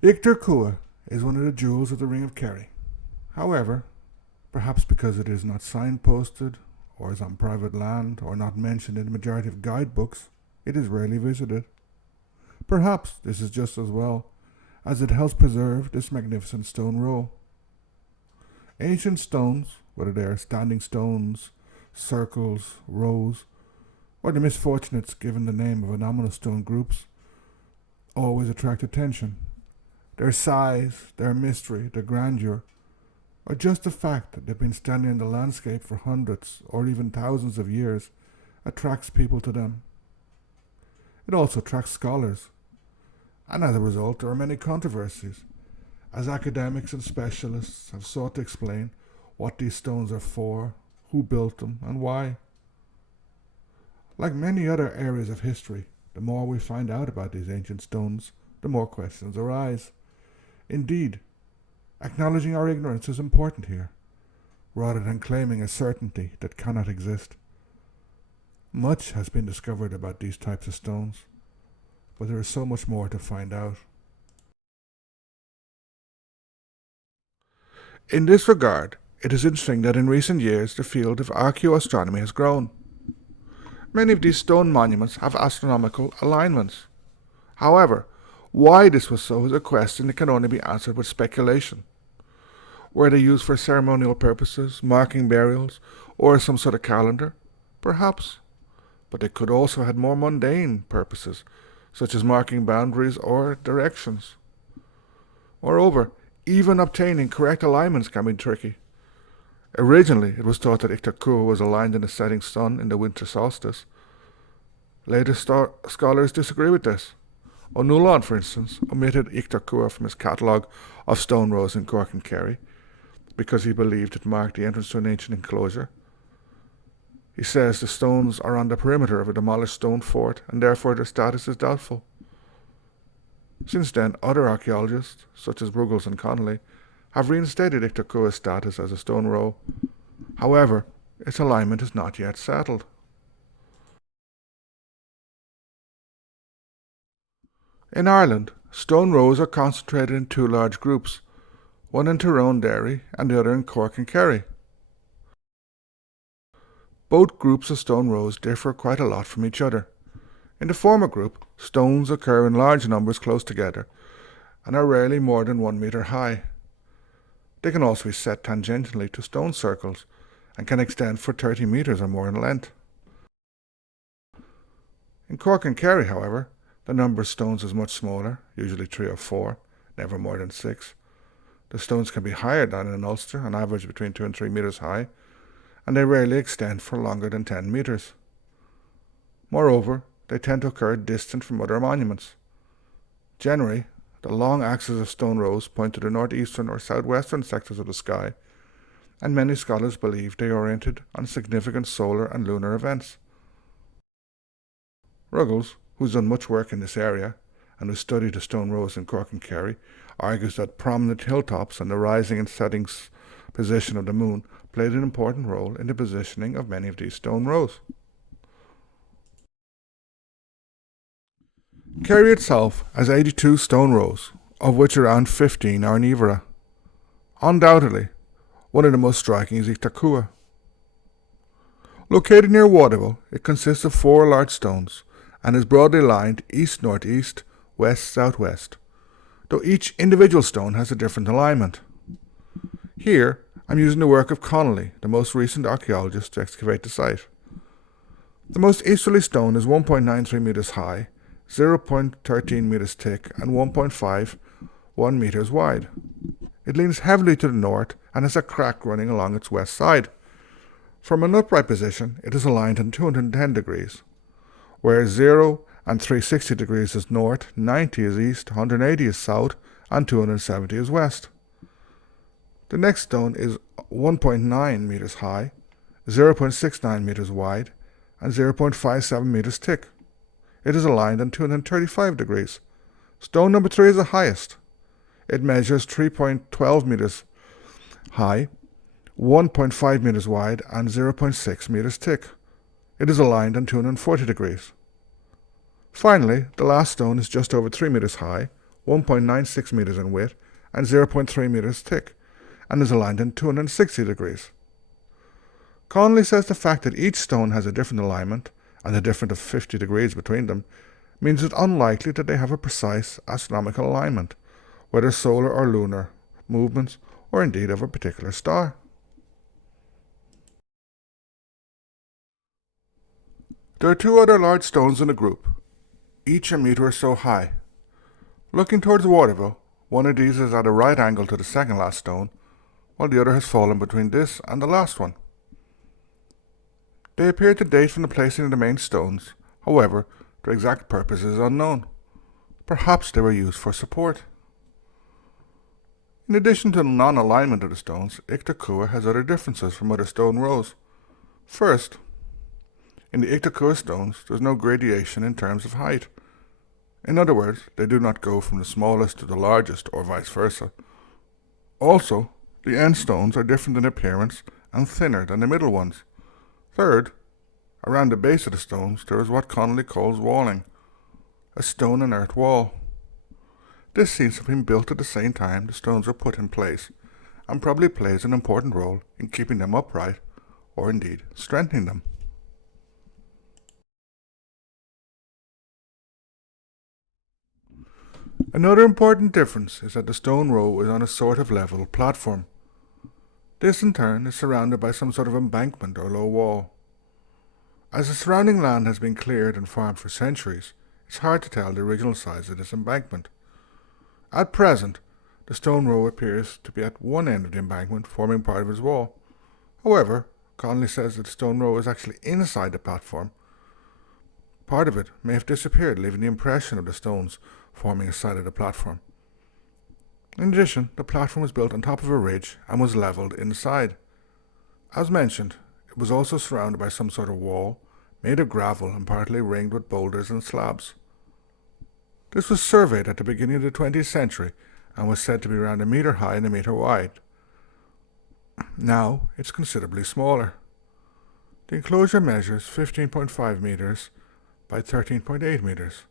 Eightercua is one of the jewels of the Ring of Kerry. However, perhaps because it is not signposted, or is on private land, or not mentioned in the majority of guidebooks, it is rarely visited. Perhaps this is just as well, as it helps preserve this magnificent stone row. Ancient stones, whether they are standing stones, circles, rows, or the misfortunates given the name of anomalous stone groups, always attract attention. Their size, their mystery, their grandeur, or just the fact that they've been standing in the landscape for hundreds or even thousands of years attracts people to them. It also attracts scholars, and as a result there are many controversies, as academics and specialists have sought to explain what these stones are for, who built them, and why. Like many other areas of history, the more we find out about these ancient stones, the more questions arise. Indeed, acknowledging our ignorance is important here, rather than claiming a certainty that cannot exist. Much has been discovered about these types of stones, but there is so much more to find out. In this regard, it is interesting that in recent years the field of archaeoastronomy has grown. Many of these stone monuments have astronomical alignments. However, why this was so is a question that can only be answered with speculation. Were they used for ceremonial purposes, marking burials, or some sort of calendar? Perhaps. But they could also have more mundane purposes, such as marking boundaries or directions. Moreover, even obtaining correct alignments can be tricky. Originally, it was thought that Eightercua was aligned in the setting sun in the winter solstice. Later scholars disagree with this. O'Neill, for instance, omitted Eightercua from his catalogue of stone rows in Cork and Kerry because he believed it marked the entrance to an ancient enclosure. He says the stones are on the perimeter of a demolished stone fort and therefore their status is doubtful. Since then, other archaeologists, such as Ruggles and Connolly, have reinstated Eightercua's status as a stone row. However, its alignment is not yet settled. In Ireland, stone rows are concentrated in two large groups, one in Tyrone, Derry, and the other in Cork and Kerry. Both groups of stone rows differ quite a lot from each other. In the former group, stones occur in large numbers close together and are rarely more than 1 metre high. They can also be set tangentially to stone circles and can extend for 30 metres or more in length. In Cork and Kerry, however, the number of stones is much smaller, usually 3 or 4, never more than 6. The stones can be higher than in Ulster, on average between 2 and 3 metres high, and they rarely extend for longer than 10 metres. Moreover, they tend to occur distant from other monuments. Generally, the long axes of stone rows point to the northeastern or southwestern sectors of the sky, and many scholars believe they are oriented on significant solar and lunar events. Ruggles, who's done much work in this area, and who studied the stone rows in Cork and Kerry, argues that prominent hilltops and the rising and setting position of the moon played an important role in the positioning of many of these stone rows. Kerry itself has 82 stone rows, of which around 15 are in Ivora. Undoubtedly, one of the most striking is Eightercua. Located near Waterville, it consists of 4 large stones and is broadly lined east-northeast, west-southwest, though each individual stone has a different alignment. Here, I'm using the work of Connolly, the most recent archaeologist to excavate the site. The most easterly stone is 1.93 metres high, 0.13 metres thick and 1.51 metres wide. It leans heavily to the north and has a crack running along its west side. From an upright position, it is aligned in 210 degrees, where 0 and 360 degrees is north, 90 is east, 180 is south, and 270 is west. The next stone is 1.9 metres high, 0.69 metres wide, and 0.57 metres thick. It is aligned in 235 degrees. Stone number 3 is the highest. It measures 3.12 metres high, 1.5 metres wide, and 0.6 metres thick. It is aligned in 240 degrees. Finally, the last stone is just over 3 metres high, 1.96 meters in width and 0.3 meters thick, and is aligned in 260 degrees. Connolly says the fact that each stone has a different alignment, and a difference of 50 degrees between them, means it's unlikely that they have a precise astronomical alignment, whether solar or lunar movements, or indeed of a particular star. There are two other large stones in the group, each a metre or so high. Looking towards Waterville, one of these is at a right angle to the second last stone, while the other has fallen between this and the last one. They appear to date from the placing of the main stones, however, their exact purpose is unknown. Perhaps they were used for support. In addition to the non-alignment of the stones, Eightercua has other differences from other stone rows. First, in the Eightercua stones, there is no gradation in terms of height. In other words, they do not go from the smallest to the largest, or vice versa. Also, the end stones are different in appearance and thinner than the middle ones. Third, around the base of the stones there is what Connolly calls walling, a stone and earth wall. This seems to have been built at the same time the stones were put in place, and probably plays an important role in keeping them upright, or indeed strengthening them. Another important difference is that the stone row is on a sort of level platform. This in turn is surrounded by some sort of embankment or low wall. As the surrounding land has been cleared and farmed for centuries, it's hard to tell the original size of this embankment. At present, the stone row appears to be at one end of the embankment, forming part of its wall. However, Connolly says that the stone row is actually inside the platform. Part of it may have disappeared, leaving the impression of the stones forming a side of the platform. In addition, the platform was built on top of a ridge and was levelled inside. As mentioned, it was also surrounded by some sort of wall, made of gravel and partly ringed with boulders and slabs. This was surveyed at the beginning of the 20th century and was said to be around a metre high and a metre wide. Now it's considerably smaller. The enclosure measures 15.5 metres by 13.8 metres.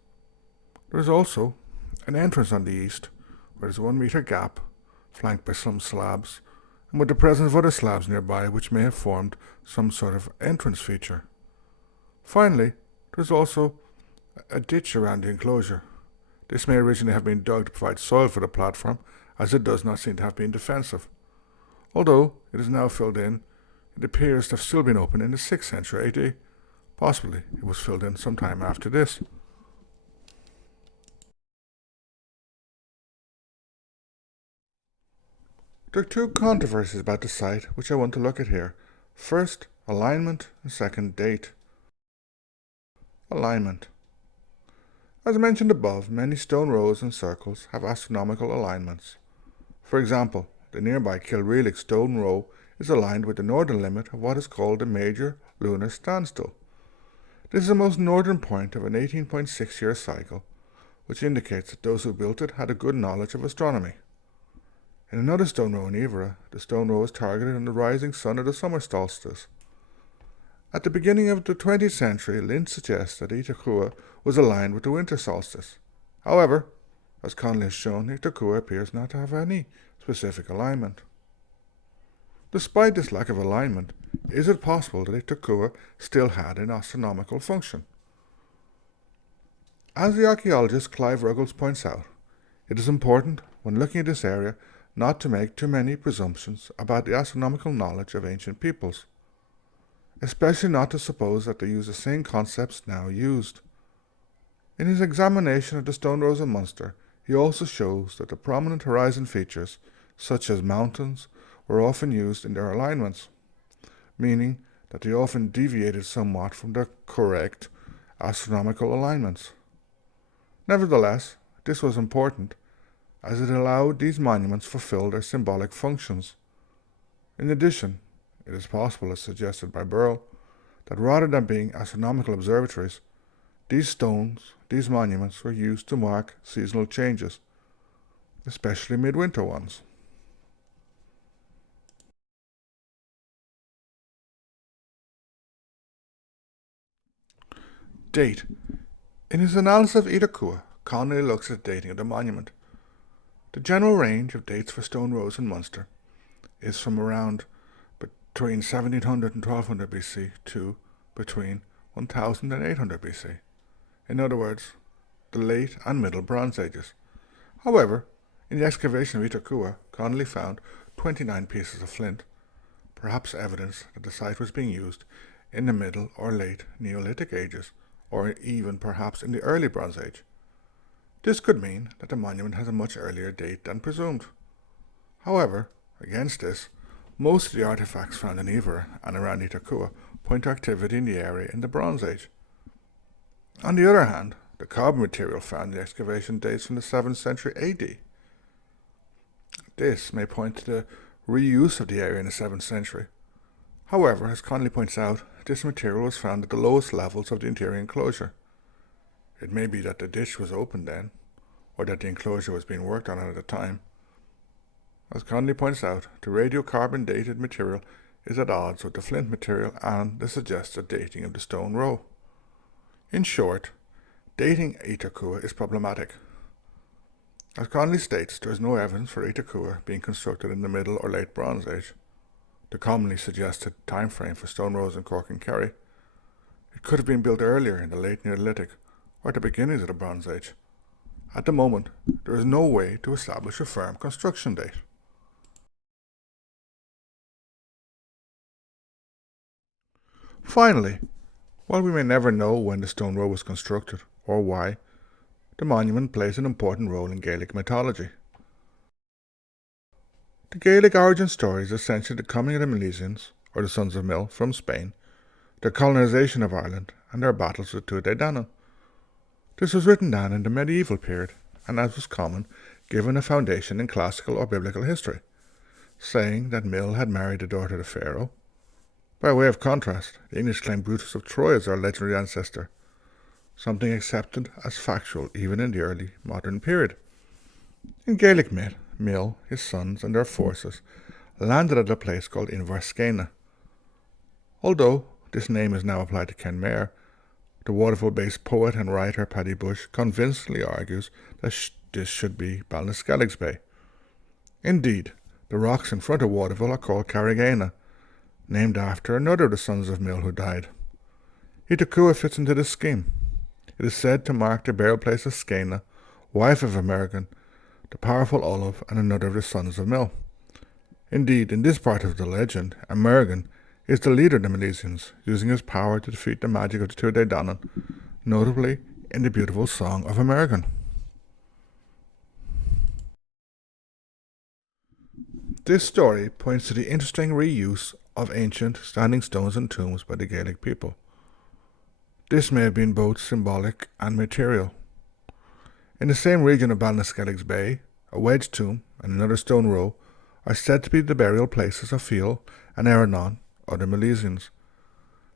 There is also an entrance on the east, where there is a 1 metre gap, flanked by some slabs, and with the presence of other slabs nearby which may have formed some sort of entrance feature. Finally, there is also a ditch around the enclosure. This may originally have been dug to provide soil for the platform, as it does not seem to have been defensive. Although it is now filled in, it appears to have still been open in the 6th century AD. Possibly it was filled in sometime after this. There are two controversies about the site which I want to look at here. First, alignment, and second, date. Alignment. As mentioned above, many stone rows and circles have astronomical alignments. For example, the nearby Gaelic Stone Row is aligned with the northern limit of what is called the major lunar standstill. This is the most northern point of an 18.6-year cycle, which indicates that those who built it had a good knowledge of astronomy. In another stone row in Évora, the stone row is targeted on the rising sun of the summer solstice. At the beginning of the 20th century, Lind suggests that Eightercua was aligned with the winter solstice. However, as Connolly has shown, Eightercua appears not to have any specific alignment. Despite this lack of alignment, is it possible that Eightercua still had an astronomical function? As the archaeologist Clive Ruggles points out, it is important, when looking at this area, not to make too many presumptions about the astronomical knowledge of ancient peoples, especially not to suppose that they use the same concepts now used. In his examination of the stone rows of Munster, he also shows that the prominent horizon features, such as mountains, were often used in their alignments, meaning that they often deviated somewhat from their correct astronomical alignments. Nevertheless, this was important, as it allowed these monuments to fulfill their symbolic functions. In addition, it is possible, as suggested by Burrell, that rather than being astronomical observatories, these monuments were used to mark seasonal changes, especially midwinter ones. Date. In his analysis of Eightercua, Connolly looks at the dating of the monument. The general range of dates for stone rows in Munster is from around between 1700 and 1200 BC to between 1000 and 800 BC. In other words, the late and middle Bronze Ages. However, in the excavation of Eightercua, Connolly found 29 pieces of flint, perhaps evidence that the site was being used in the Middle or Late Neolithic ages, or even perhaps in the early Bronze Age. This could mean that the monument has a much earlier date than presumed. However, against this, most of the artifacts found in Iveragh and around Eightercua point to activity in the area in the Bronze Age. On the other hand, the carbon material found in the excavation dates from the 7th century AD. This may point to the reuse of the area in the 7th century. However, as Connolly points out, this material was found at the lowest levels of the interior enclosure. It may be that the ditch was open then, or that the enclosure was being worked on at the time. As Connolly points out, the radiocarbon dated material is at odds with the flint material and the suggested dating of the stone row. In short, dating Eightercua is problematic. As Connolly states, there is no evidence for Eightercua being constructed in the Middle or Late Bronze Age, the commonly suggested time frame for stone rows in Cork and Kerry. It could have been built earlier in the Late Neolithic or at the beginnings of the Bronze Age. At the moment, there is no way to establish a firm construction date. Finally, while we may never know when the stone row was constructed or why, the monument plays an important role in Gaelic mythology. The Gaelic origin story is essentially the coming of the Milesians, or the Sons of Mil, from Spain, their colonisation of Ireland, and their battles with Tuatha Dé Danann. This was written down in the medieval period, and as was common, given a foundation in classical or biblical history, saying that Mil had married the daughter of Pharaoh. By way of contrast, the English claim Brutus of Troy as their legendary ancestor, something accepted as factual even in the early modern period. In Gaelic myth, Mil, his sons, and their forces landed at a place called Scéine. Although this name is now applied to Kenmare, the Waterville-based poet and writer Paddy Bush convincingly argues that this should be Ballinskelligs Bay. Indeed, the rocks in front of Waterville are called Currane, named after another of the sons of Mil who died. Eightercua fits into this scheme. It is said to mark the burial place of Scéine, wife of Amergin, the powerful Olaf, and another of the sons of Mil. Indeed, in this part of the legend, Amergin is the leader of the Milesians, using his power to defeat the magic of the Tuatha Dé Danann, notably in the beautiful Song of Amergin. This story points to the interesting reuse of ancient standing stones and tombs by the Gaelic people. This may have been both symbolic and material. In the same region of Ballinskelligs Bay, a wedge tomb and another stone row are said to be the burial places of Fiel and Ernan, or the Milesians.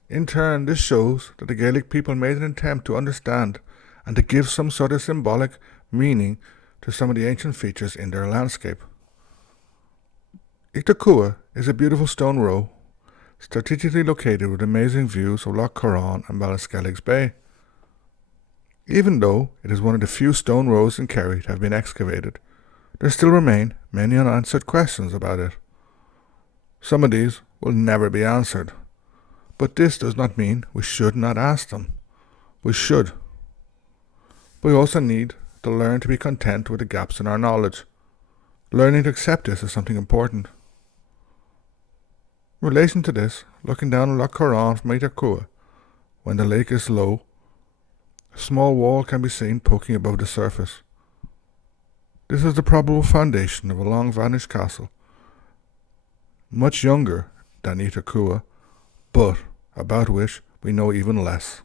In turn, this shows that the Gaelic people made an attempt to understand and to give some sort of symbolic meaning to some of the ancient features in their landscape. Eightercua is a beautiful stone row, strategically located with amazing views of Lough Currane and Ballinskelligs Bay. Even though it is one of the few stone rows in Kerry to have been excavated, there still remain many unanswered questions about it. Some of these will never be answered, but this does not mean we should not ask them. We should. But we also need to learn to be content with the gaps in our knowledge. Learning to accept this is something important. In relation to this, looking down on Lough Currane from Eightercua, when the lake is low, a small wall can be seen poking above the surface. This is the probable foundation of a long-vanished castle, much younger than Eightercua, but about which we know even less.